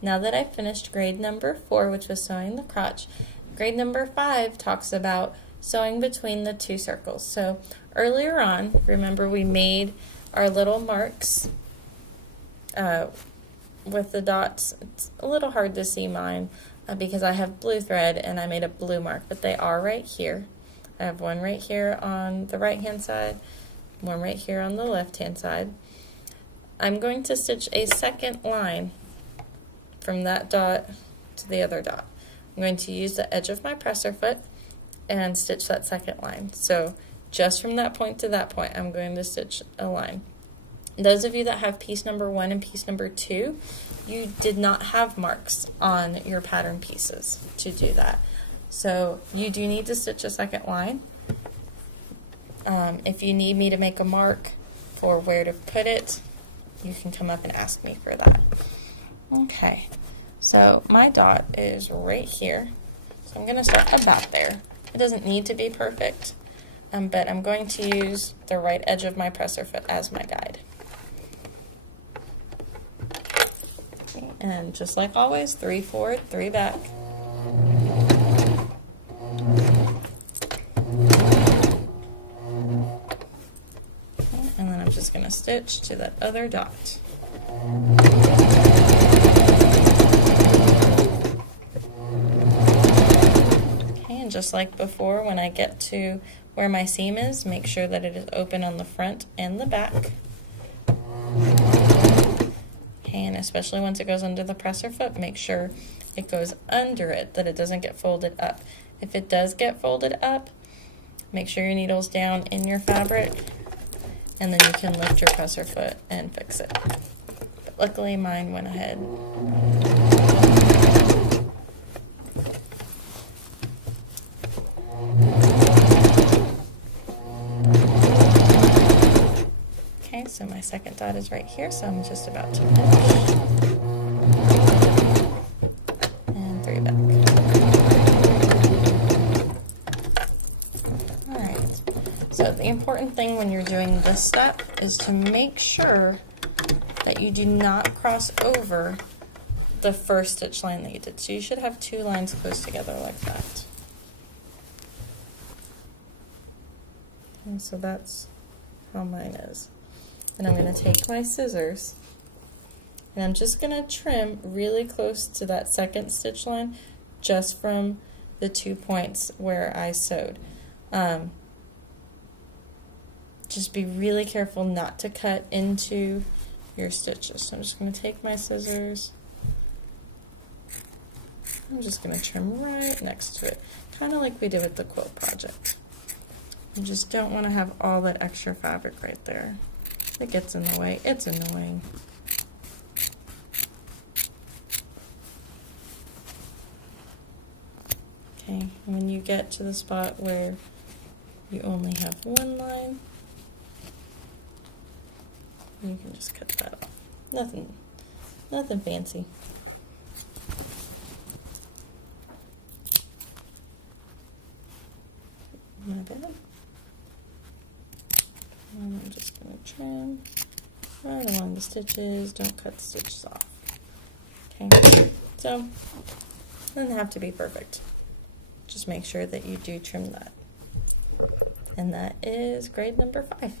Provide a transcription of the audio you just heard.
Now that I've finished grade number 4, which was sewing the crotch, grade number 5 talks about sewing between the two circles. So earlier on, remember we made our little marks with the dots. It's a little hard to see mine because I have blue thread and I made a blue mark, but they are right here. I have one right here on the right hand side, one right here on the left hand side. I'm going to stitch a second line from that dot to the other dot. I'm going to use the edge of my presser foot and stitch that second line. So just from that point to that point, I'm going to stitch a line. Those of you that have piece number 1 and piece number 2, you did not have marks on your pattern pieces to do that. So you do need to stitch a second line. If you need me to make a mark for where to put it, you can come up and ask me for that. Okay, so my dot is right here. So I'm going to start about there. It doesn't need to be perfect, but I'm going to use the right edge of my presser foot as my guide. Okay, and just like always, 3 forward, 3 back. Okay, and then I'm just going to stitch to that other dot. Just like before, when I get to where my seam is, make sure that it is open on the front and the back. Okay, and especially once it goes under the presser foot, make sure it goes under it, that it doesn't get folded up. If it does get folded up, make sure your needle's down in your fabric, and then you can lift your presser foot and fix it. But luckily mine went ahead. So my second dot is right here, so I'm just about to finish. And 3 back. Alright, so the important thing when you're doing this step is to make sure that you do not cross over the first stitch line that you did. So you should have 2 lines close together like that. And so that's how mine is. And I'm going to take my scissors and I'm just going to trim really close to that second stitch line just from the 2 points where I sewed. Just be really careful not to cut into your stitches. So I'm just going to take my scissors. I'm just going to trim right next to it, kind of like we did with the quilt project. You just don't want to have all that extra fabric right there. It gets in the way. It's annoying. Okay, when you get to the spot where you only have 1 line, you can just cut that off. Nothing fancy. My bad. And I'm just going to trim right along the stitches. Don't cut the stitches off. Okay, so it doesn't have to be perfect. Just make sure that you do trim that. And that is grade number 5.